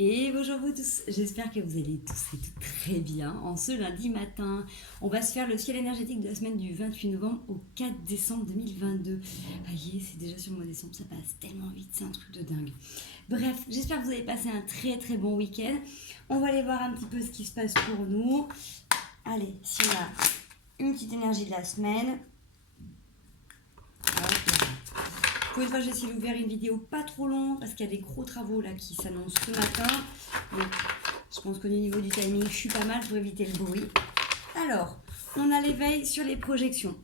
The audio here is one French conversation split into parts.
Et bonjour vous tous, j'espère que vous allez tous et toutes très bien. En ce lundi matin, on va se faire le ciel énergétique de la semaine du 28 novembre au 4 décembre 2022. Aïe, c'est déjà sur le mois de décembre, ça passe tellement vite, c'est un truc de dingue. Bref, j'espère que vous avez passé un très très bon week-end. On va aller voir un petit peu ce qui se passe pour nous. Allez, si on a une petite énergie de la semaine. Pour une fois, j'ai essayé de vous faire une vidéo pas trop longue parce qu'il y a des gros travaux là qui s'annoncent ce matin. Donc, je pense qu'au niveau du timing, je suis pas mal pour éviter le bruit. Alors, on a l'éveil sur les projections.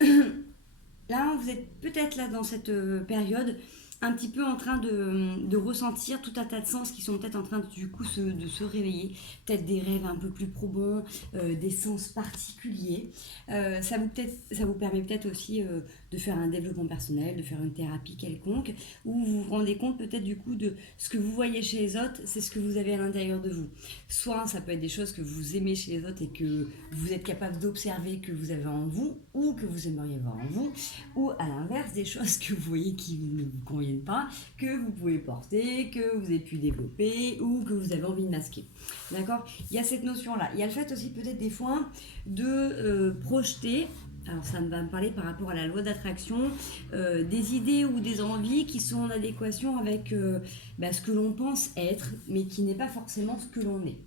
Là, vous êtes peut-être là dans cette période un petit peu en train de ressentir tout un tas de sens qui sont peut-être en train du coup de se réveiller, peut-être des rêves un peu plus probants, des sens particuliers. Ça vous permet peut-être aussi de faire un développement personnel, de faire une thérapie quelconque, où vous vous rendez compte peut-être du coup de ce que vous voyez chez les autres, c'est ce que vous avez à l'intérieur de vous. Soit ça peut être des choses que vous aimez chez les autres et que vous êtes capable d'observer que vous avez en vous, ou que vous aimeriez voir en vous, ou à l'inverse des choses que vous voyez qui ne vous conviennent pas, que vous pouvez porter, que vous avez pu développer ou que vous avez envie de masquer. D'accord? Il y a cette notion-là. Il y a le fait aussi peut-être des fois de projeter. Alors ça va me parler par rapport à la loi d'attraction, des idées ou des envies qui sont en adéquation avec ce que l'on pense être, mais qui n'est pas forcément ce que l'on est.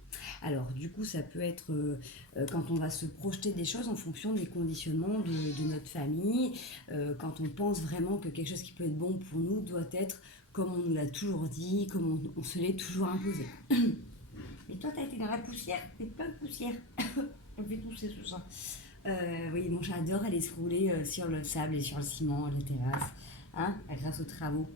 Alors du coup ça peut être quand on va se projeter des choses en fonction des conditionnements de notre famille, quand on pense vraiment que quelque chose qui peut être bon pour nous doit être comme on nous l'a toujours dit, comme on se l'est toujours imposé. Mais toi, t'as été dans la poussière, t'es plein de poussière. On fait tousser tout ça. Oui, mon chat adore aller se rouler sur le sable et sur le ciment, la terrasse, hein, grâce aux travaux.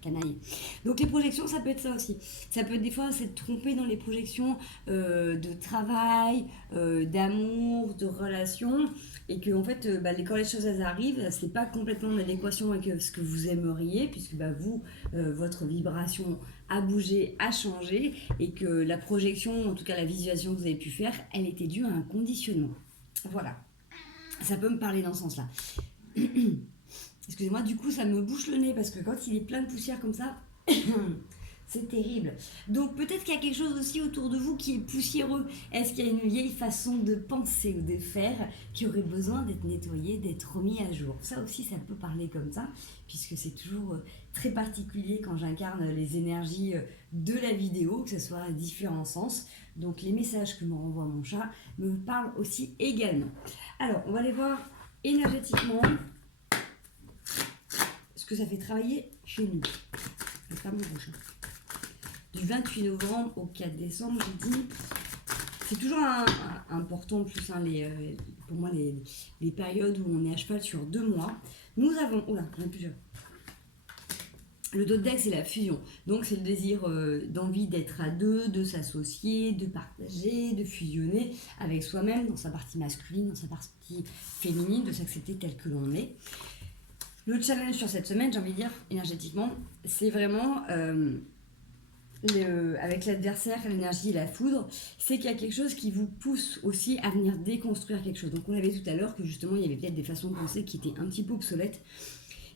Canaille. Donc les projections, ça peut être ça aussi. Ça peut être des fois s'être trompé dans les projections de travail, d'amour, de relations, et que en fait, quand les choses elles arrivent, c'est pas complètement en adéquation avec ce que vous aimeriez, puisque vous, votre vibration a bougé, a changé, et que la projection, en tout cas la visualisation que vous avez pu faire, elle était due à un conditionnement. Voilà. Ça peut me parler dans ce sens-là. Excusez-moi, du coup, ça me bouche le nez parce que quand il est plein de poussière comme ça, c'est terrible. Donc peut-être qu'il y a quelque chose aussi autour de vous qui est poussiéreux. Est-ce qu'il y a une vieille façon de penser ou de faire qui aurait besoin d'être nettoyée, d'être remis à jour? Ça aussi, ça peut parler comme ça, puisque c'est toujours très particulier quand j'incarne les énergies de la vidéo, que ce soit à différents sens. Donc les messages que me renvoie mon chat me parlent aussi également. Alors, on va aller voir énergétiquement ce que ça fait travailler chez nous. Je vais faire mon bouche. Du 28 novembre au 4 décembre, j'ai dit, c'est toujours important, plus pour moi, les périodes où on est à cheval sur 2 mois. Nous avons, il y en a plusieurs. Le dos de deck, c'est la fusion. Donc, c'est le désir d'envie d'être à deux, de s'associer, de partager, de fusionner avec soi-même, dans sa partie masculine, dans sa partie féminine, de s'accepter tel que l'on est. Le challenge sur cette semaine, j'ai envie de dire, énergétiquement, c'est vraiment, avec l'adversaire, l'énergie et la foudre, c'est qu'il y a quelque chose qui vous pousse aussi à venir déconstruire quelque chose. Donc on avait tout à l'heure que justement, il y avait peut-être des façons de penser qui étaient un petit peu obsolètes.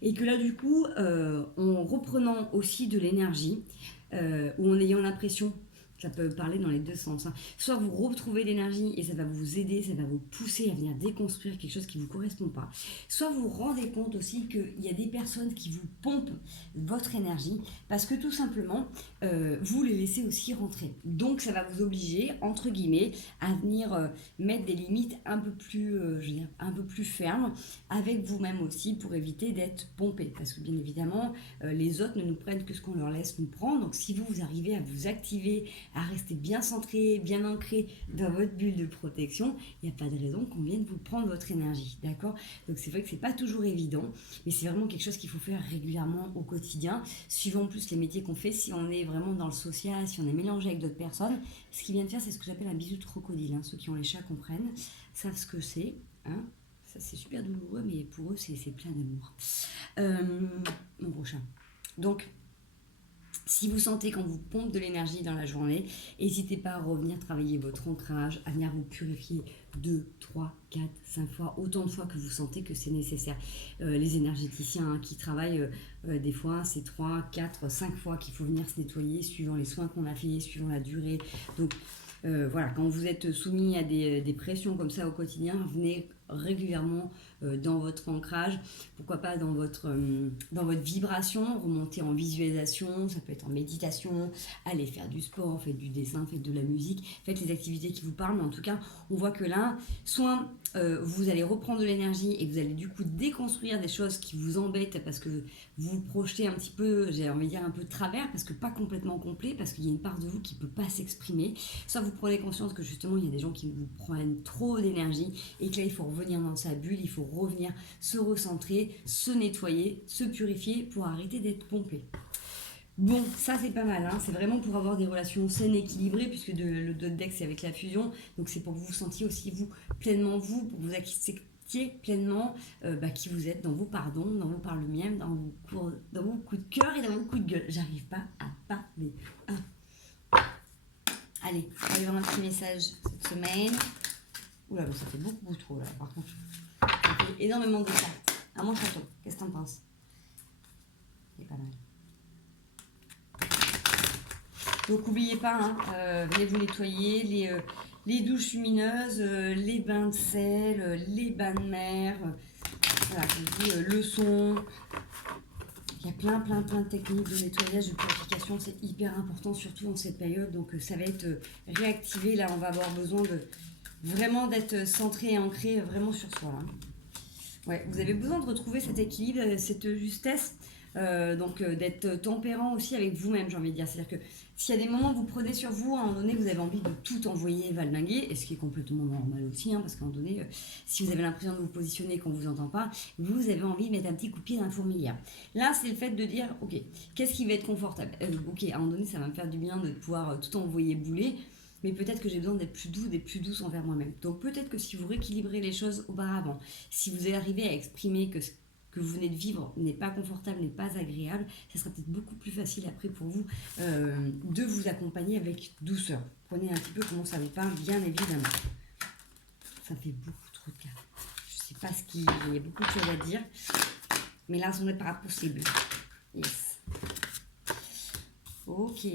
Et que là, du coup, en reprenant aussi de l'énergie, ou en ayant l'impression, ça peut parler dans les deux sens, hein. Soit vous retrouvez l'énergie et ça va vous aider, ça va vous pousser à venir déconstruire quelque chose qui ne vous correspond pas. Soit vous vous rendez compte aussi qu'il y a des personnes qui vous pompent votre énergie parce que tout simplement, vous les laissez aussi rentrer. Donc ça va vous obliger, entre guillemets, à venir mettre des limites un peu plus, un peu plus fermes avec vous-même aussi pour éviter d'être pompé. Parce que bien évidemment, les autres ne nous prennent que ce qu'on leur laisse nous prendre. Donc si vous arrivez à vous activer, à rester bien centré, bien ancré dans votre bulle de protection, il n'y a pas de raison qu'on vienne vous prendre votre énergie, d'accord? Donc c'est vrai que c'est pas toujours évident, mais c'est vraiment quelque chose qu'il faut faire régulièrement au quotidien, suivant plus les métiers qu'on fait. Si on est vraiment dans le social, si on est mélangé avec d'autres personnes, ce qu'il vient de faire, c'est ce que j'appelle un bisou de crocodile, hein. Ceux qui ont les chats comprennent, savent ce que c'est, hein. Ça c'est super douloureux, mais pour eux c'est plein d'amour. Mon gros chat. Donc Si vous sentez qu'on vous pompe de l'énergie dans la journée, n'hésitez pas à revenir travailler votre ancrage, à venir vous purifier 2, 3, 4, 5 fois, autant de fois que vous sentez que c'est nécessaire. Les énergéticiens qui travaillent, des fois, c'est 3, 4, 5 fois qu'il faut venir se nettoyer, suivant les soins qu'on a fait, suivant la durée. Donc voilà, quand vous êtes soumis à des pressions comme ça au quotidien, venez régulièrement dans votre ancrage, pourquoi pas dans votre vibration, remonter en visualisation, ça peut être en méditation, aller faire du sport, faites du dessin, faites de la musique, faites les activités qui vous parlent, mais en tout cas, on voit que là, soit vous allez reprendre de l'énergie et vous allez du coup déconstruire des choses qui vous embêtent parce que vous vous projetez un petit peu, j'ai envie de dire un peu de travers, parce que pas complètement complet, parce qu'il y a une part de vous qui ne peut pas s'exprimer, soit vous prenez conscience que justement il y a des gens qui vous prennent trop d'énergie et que là il faut revenir dans sa bulle, il faut revenir se recentrer, se nettoyer, se purifier pour arrêter d'être pompé. Bon, ça c'est pas mal, hein. C'est vraiment pour avoir des relations saines, équilibrées, puisque le deck c'est avec la fusion, donc c'est pour que vous vous sentiez aussi vous, pleinement vous, pour vous acceptiez pleinement qui vous êtes, dans vos pardons, dans vos par-le-mien, dans vos coups de cœur et dans vos coups de gueule. J'arrive pas à parler. Allez, on va aller voir un petit message cette semaine. Oula, ça fait beaucoup trop là, par contre. Ça fait énormément de cartes. À mon château, qu'est-ce que t'en penses? C'est pas mal. Donc n'oubliez pas, venez vous nettoyer, les douches lumineuses, les bains de sel, les bains de mer, voilà, je vous dis, le son. Il y a plein de techniques de nettoyage, de purification, c'est hyper important, surtout en cette période. Donc ça va être réactivé, là on va avoir besoin vraiment d'être centré et ancré vraiment sur soi. Hein. Ouais, vous avez besoin de retrouver cet équilibre, cette justesse. D'être tempérant aussi avec vous-même, j'ai envie de dire. C'est-à-dire que s'il y a des moments où vous prenez sur vous, à un moment donné, vous avez envie de tout envoyer valdinguer, et ce qui est complètement normal aussi, parce qu'à un moment donné, si vous avez l'impression de vous positionner et qu'on ne vous entend pas, vous avez envie de mettre un petit coup de pied dans la fourmilière. Là, c'est le fait de dire, ok, qu'est-ce qui va être confortable? Ok, à un moment donné, ça va me faire du bien de pouvoir tout envoyer bouler, mais peut-être que j'ai besoin d'être plus doux, d'être plus douce envers moi-même. Donc peut-être que si vous rééquilibrez les choses auparavant, si vous arrivez à exprimer que vous venez de vivre n'est pas confortable, n'est pas agréable, ça sera peut-être beaucoup plus facile après pour vous de vous accompagner avec douceur. Prenez un petit peu comment ça vous parle, bien évidemment. Ça fait beaucoup trop de cartes. Je ne sais pas il y a beaucoup de choses à dire, mais là, ce n'est pas possible. Yes. Ok.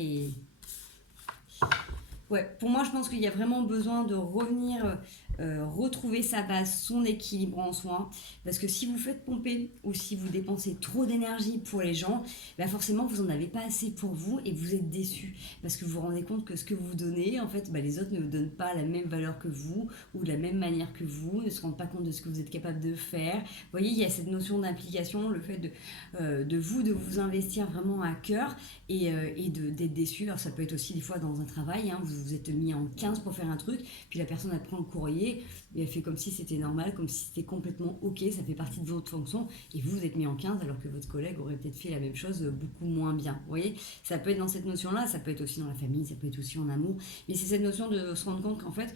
Ouais, pour moi, je pense qu'il y a vraiment besoin de revenir retrouver sa base, son équilibre en soi. Parce que si vous faites pomper ou si vous dépensez trop d'énergie pour les gens, forcément, vous n'en avez pas assez pour vous et vous êtes déçu. Parce que vous vous rendez compte que ce que vous donnez, en fait, les autres ne vous donnent pas la même valeur que vous ou de la même manière que vous, ne se rendent pas compte de ce que vous êtes capable de faire. Vous voyez, il y a cette notion d'implication, le fait de vous investir vraiment à cœur et d'être déçu. Alors ça peut être aussi des fois dans un travail, vous vous êtes mis en 15 pour faire un truc, puis la personne elle prend le courrier et elle fait comme si c'était normal, comme si c'était complètement ok, ça fait partie de votre fonction et vous êtes mis en 15 alors que votre collègue aurait peut-être fait la même chose beaucoup moins bien. Vous voyez, ça peut être dans cette notion-là, ça peut être aussi dans la famille, ça peut être aussi en amour, mais c'est cette notion de se rendre compte qu'en fait,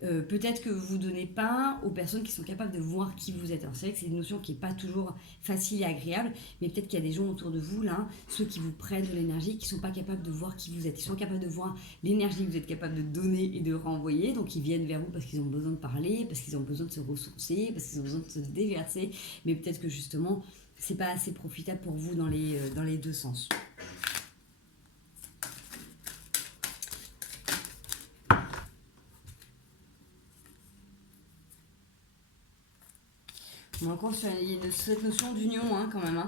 peut-être que vous ne donnez pas aux personnes qui sont capables de voir qui vous êtes. Alors c'est vrai que c'est une notion qui n'est pas toujours facile et agréable, mais peut-être qu'il y a des gens autour de vous, là, ceux qui vous prennent de l'énergie, qui ne sont pas capables de voir qui vous êtes. Ils sont capables de voir l'énergie que vous êtes capable de donner et de renvoyer, donc ils viennent vers vous parce qu'ils ont besoin de parler, parce qu'ils ont besoin de se ressourcer, parce qu'ils ont besoin de se déverser, mais peut-être que justement, ce n'est pas assez profitable pour vous dans les deux sens. Encore il y a cette notion d'union quand même.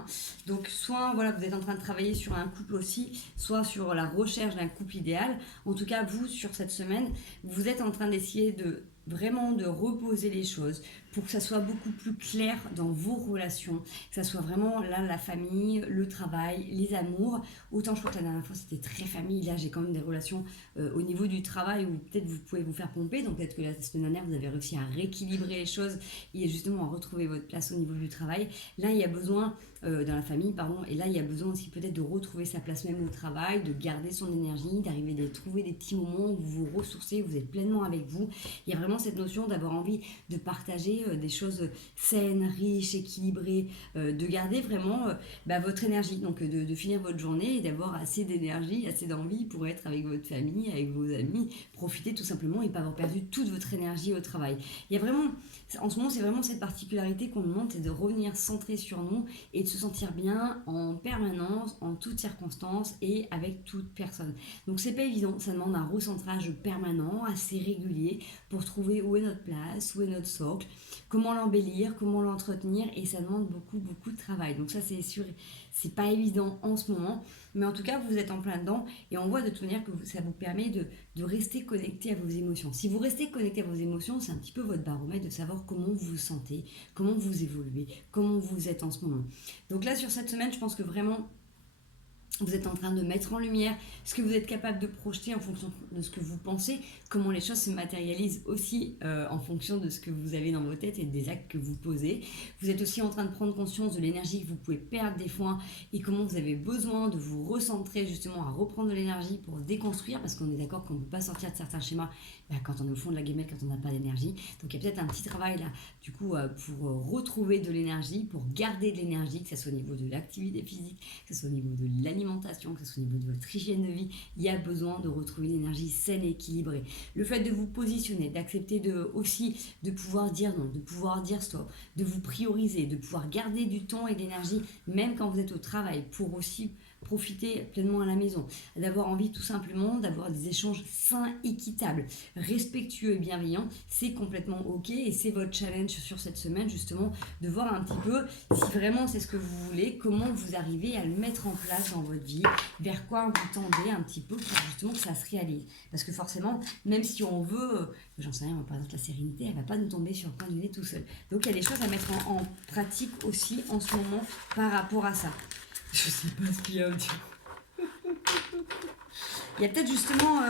Donc soit voilà, vous êtes en train de travailler sur un couple aussi, soit sur la recherche d'un couple idéal. En tout cas, vous, sur cette semaine, vous êtes en train d'essayer de vraiment de reposer les choses pour que ça soit beaucoup plus clair dans vos relations, que ça soit vraiment là la famille, le travail, les amours. Autant je crois que la dernière fois c'était très famille, là j'ai quand même des relations au niveau du travail où peut-être vous pouvez vous faire pomper, donc peut-être que la semaine dernière vous avez réussi à rééquilibrer les choses et justement à retrouver votre place au niveau du travail. Là il y a besoin dans la famille, pardon, et là il y a besoin aussi peut-être de retrouver sa place même au travail, de garder son énergie, d'arriver à trouver des petits moments où vous vous ressourcez, où vous êtes pleinement avec vous. Il y a vraiment vraiment cette notion d'avoir envie de partager des choses saines, riches, équilibrées, de garder vraiment votre énergie, donc de finir votre journée et d'avoir assez d'énergie, assez d'envie pour être avec votre famille, avec vos amis, profiter tout simplement et pas avoir perdu toute votre énergie au travail. Il y a vraiment, en ce moment, c'est vraiment cette particularité qu'on nous montre, c'est de revenir centré sur nous et de se sentir bien en permanence, en toutes circonstances et avec toute personne. Donc c'est pas évident, ça demande un recentrage permanent, assez régulier pour trouver où est notre place, où est notre socle, comment l'embellir, comment l'entretenir, et ça demande beaucoup de travail. Donc ça c'est sûr, c'est pas évident en ce moment, mais en tout cas vous êtes en plein dedans et on voit de toute manière que ça vous permet de rester connecté à vos émotions. Si vous restez connecté à vos émotions, c'est un petit peu votre baromètre de savoir comment vous vous sentez, comment vous évoluez, comment vous êtes en ce moment. Donc là sur cette semaine, je pense que vraiment vous êtes en train de mettre en lumière ce que vous êtes capable de projeter en fonction de ce que vous pensez, comment les choses se matérialisent aussi en fonction de ce que vous avez dans vos têtes et des actes que vous posez. Vous êtes aussi en train de prendre conscience de l'énergie que vous pouvez perdre des fois et comment vous avez besoin de vous recentrer justement à reprendre de l'énergie pour déconstruire, parce qu'on est d'accord qu'on ne peut pas sortir de certains schémas quand on est au fond de la gamelle, quand on n'a pas d'énergie. Donc il y a peut-être un petit travail là du coup pour retrouver de l'énergie, pour garder de l'énergie, que ce soit au niveau de l'activité physique, que ce soit au niveau de l'alimentation, que ce soit au niveau de votre hygiène de vie. Il y a besoin de retrouver une énergie saine et équilibrée. Le fait de vous positionner, d'accepter aussi de pouvoir dire non, de pouvoir dire stop, de vous prioriser, de pouvoir garder du temps et de l'énergie même quand vous êtes au travail, pour aussi profiter pleinement à la maison, d'avoir envie tout simplement d'avoir des échanges sains, équitables, respectueux et bienveillants, c'est complètement ok, et c'est votre challenge sur cette semaine justement, de voir un petit peu si vraiment c'est ce que vous voulez, comment vous arrivez à le mettre en place dans votre vie, vers quoi vous tendez un petit peu pour justement que ça se réalise. Parce que forcément, même si on veut, j'en sais rien, par exemple la sérénité, elle va pas nous tomber sur le coin du nez tout seul. Donc il y a des choses à mettre en pratique aussi en ce moment par rapport à ça. Je sais pas ce qu'il y a au dire. Il y a peut-être justement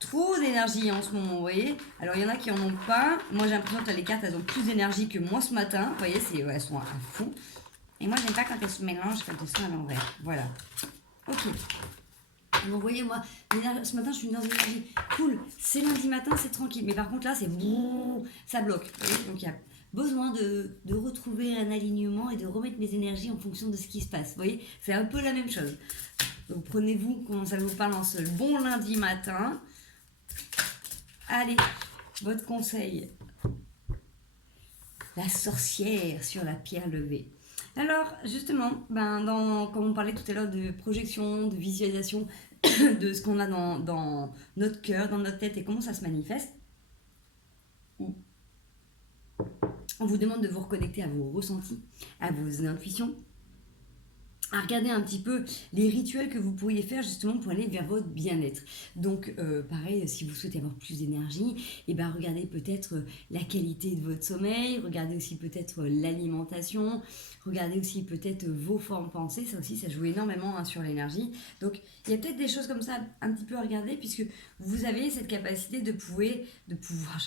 trop d'énergie en ce moment, vous voyez. Alors il y en a qui en ont pas. Moi j'ai l'impression que les cartes elles ont plus d'énergie que moi ce matin. Vous voyez, elles sont à fond. Et moi j'aime pas quand elles se mélangent, quand elles sont à l'envers. Voilà. Ok. Donc vous voyez, moi, ce matin je suis dans une énergie cool. C'est lundi matin, c'est tranquille. Mais par contre là, ça bloque. Vous voyez, donc il y a besoin de retrouver un alignement et de remettre mes énergies en fonction de ce qui se passe. Vous voyez, c'est un peu la même chose. Donc prenez-vous, comment ça vous parle en ce bon lundi matin. Allez, votre conseil. La sorcière sur la pierre levée. Alors, justement, comme on parlait tout à l'heure de projection, de visualisation, de ce qu'on a dans notre cœur, dans notre tête et comment ça se manifeste, on vous demande de vous reconnecter à vos ressentis, à vos intuitions, à regarder un petit peu les rituels que vous pourriez faire justement pour aller vers votre bien-être. Donc pareil, si vous souhaitez avoir plus d'énergie, regardez peut-être la qualité de votre sommeil, regardez aussi peut-être l'alimentation, regardez aussi peut-être vos formes pensées, ça aussi ça joue énormément sur l'énergie. Donc il y a peut-être des choses comme ça un petit peu à regarder, puisque vous avez cette capacité de pouvoir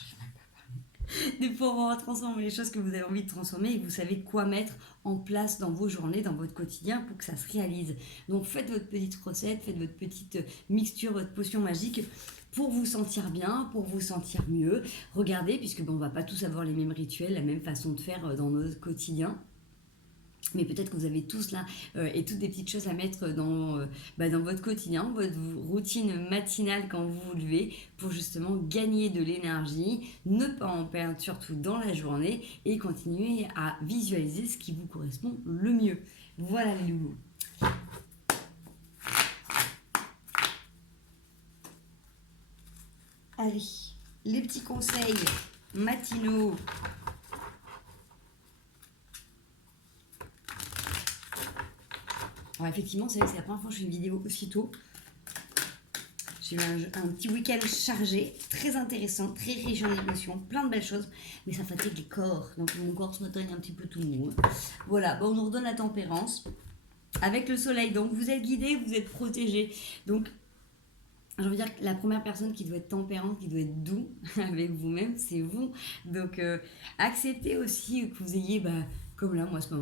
transformer les choses que vous avez envie de transformer, et vous savez quoi mettre en place dans vos journées, dans votre quotidien pour que ça se réalise. Donc faites votre petite recette, faites votre petite mixture, votre potion magique pour vous sentir bien, pour vous sentir mieux. Regardez, puisque on va pas tous avoir les mêmes rituels, la même façon de faire dans notre quotidien. Mais peut-être que vous avez tous là et toutes des petites choses à mettre dans votre quotidien, votre routine matinale quand vous vous levez, pour justement gagner de l'énergie, ne pas en perdre surtout dans la journée, et continuer à visualiser ce qui vous correspond le mieux. Voilà les loulous. Allez, les petits conseils matinaux. Alors effectivement, c'est vrai que c'est la première fois que je fais une vidéo aussitôt. J'ai eu un petit week-end chargé, très intéressant, très riche en émotions, plein de belles choses, mais ça fatigue le corps. Donc mon corps ce matin est un petit peu tout mou. Voilà, on nous redonne la tempérance avec le soleil. Donc vous êtes guidés, vous êtes protégés. Donc j'ai envie de dire que la première personne qui doit être tempérante, qui doit être doux avec vous-même, c'est vous. Donc acceptez aussi que vous ayez Comme là, moi, ce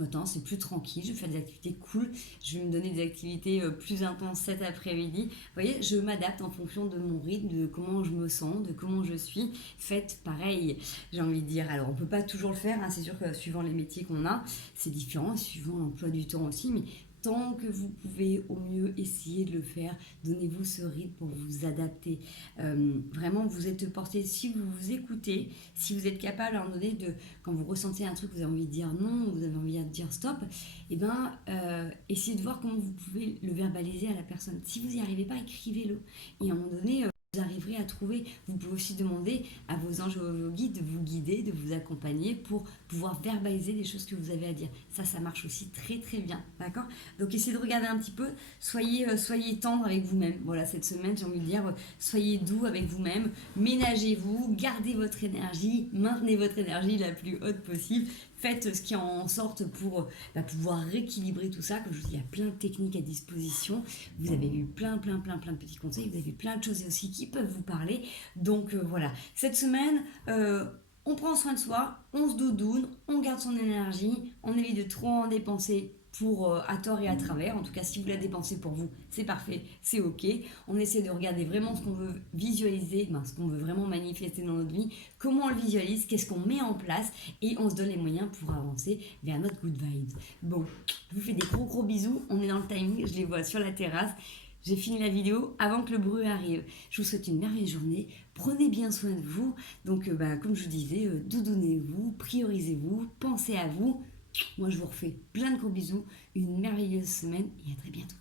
matin, c'est plus tranquille. Je vais faire des activités cool. Je vais me donner des activités plus intenses cet après-midi. Vous voyez, je m'adapte en fonction de mon rythme, de comment je me sens, de comment je suis. Faites pareil, j'ai envie de dire. Alors, on ne peut pas toujours le faire. Hein. C'est sûr que suivant les métiers qu'on a, c'est différent. Suivant l'emploi du temps aussi. Mais tant que vous pouvez au mieux essayer de le faire, donnez-vous ce rythme pour vous adapter. Vraiment, vous êtes porté, si vous vous écoutez, si vous êtes capable à un moment donné de, quand vous ressentez un truc, vous avez envie de dire non, vous avez envie de dire stop, et ben essayez de voir comment vous pouvez le verbaliser à la personne. Si vous n'y arrivez pas, écrivez-le. Et à un moment donné, vous arriverez à trouver, vous pouvez aussi demander à vos anges ou à vos guides de vous guider, de vous accompagner pour pouvoir verbaliser les choses que vous avez à dire. Ça marche aussi très très bien, d'accord? Donc essayez de regarder un petit peu, soyez tendre avec vous-même. Voilà, cette semaine, j'ai envie de dire, soyez doux avec vous-même, ménagez-vous, gardez votre énergie, maintenez votre énergie la plus haute possible. Faites ce qui en sorte pour pouvoir rééquilibrer tout ça. Comme je vous dis, il y a plein de techniques à disposition. Vous avez eu plein de petits conseils. Vous avez eu plein de choses aussi qui peuvent vous parler. Donc voilà, cette semaine, on prend soin de soi, on se doudoune, on garde son énergie, on évite de trop en dépenser pour à tort et à travers. En tout cas, si vous la dépensez pour vous, c'est parfait, c'est ok. On essaie de regarder vraiment ce qu'on veut visualiser, ce qu'on veut vraiment manifester dans notre vie, comment on le visualise, qu'est-ce qu'on met en place, et on se donne les moyens pour avancer vers notre good vibes. Bon, je vous fais des gros bisous. On est dans le timing, je les vois sur la terrasse. J'ai fini la vidéo avant que le bruit arrive. Je vous souhaite une merveilleuse journée. Prenez bien soin de vous. Donc, comme je vous disais, doudounez-vous, priorisez-vous, pensez à vous. Moi, je vous refais plein de gros bisous. Une merveilleuse semaine et à très bientôt.